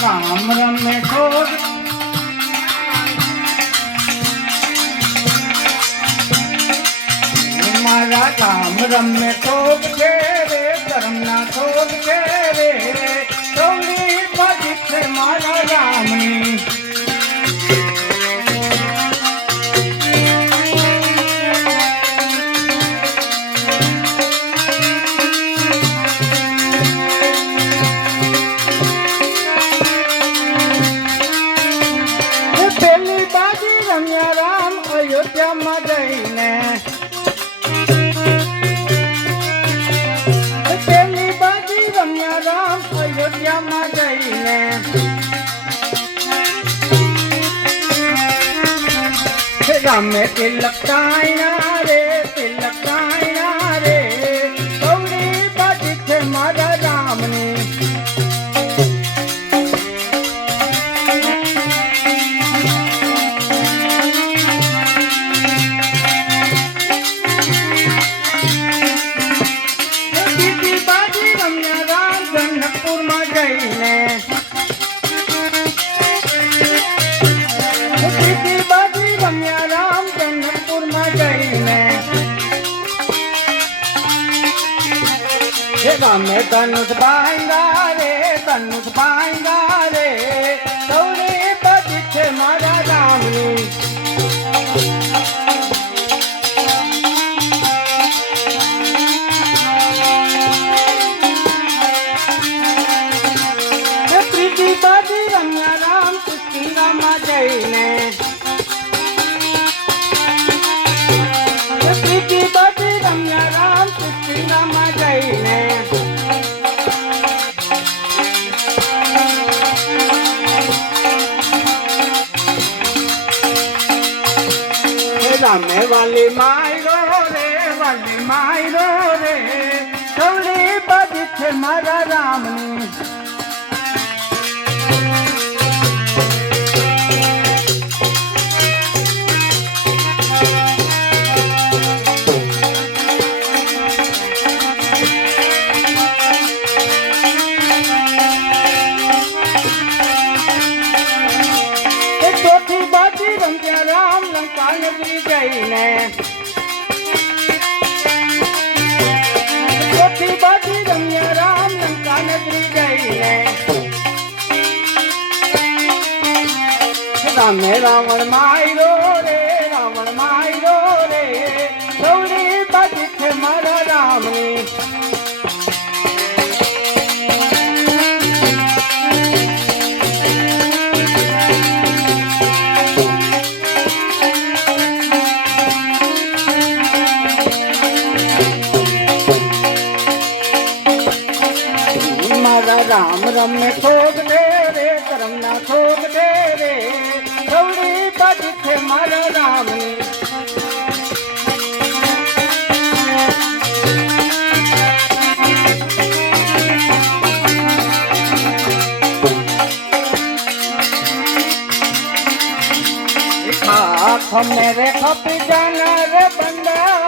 રામ રમે ઠોક મારા રામ રમે ઠોક છે રે ધર્મના ઠોક છે રે સૌની બાજી છે મારા રામની રામ અયોધ્યામાં જઈને પેલી બાજી રમ્યા રામ અયોધ્યામાં જઈને રામે તિલક કાયના રે તિલક કાયના રે સૌની બાજી છે મારા રામની રામે ધનુષ બાંધા રે ધનુષ બાંધા રે સૌની બાજી છે મારા રામની પ્રીતિ બાજી રમ્યા રામ કૃષ્ણમાં જઈને પ્રીતિ બાજી રમ્યા રામ કૃષ્ણમાં જઈને રામે વાલી માયરો રે સૌની બાજી છે મારા રામની ચોથી બાજી રમ્યા રામ લંકા નગરી જઈને ચોથી બાજી રમ્યા રામ લંકા નગરી જઈને રામે રાવણ માયરો રે સૌની બાજી છે મારા રામની રામ રમે ઠોક દે રે ધર્મના ઠોક દે રે સૌની બાજી છે મારા રામની मेरे खप जाना रे बंदा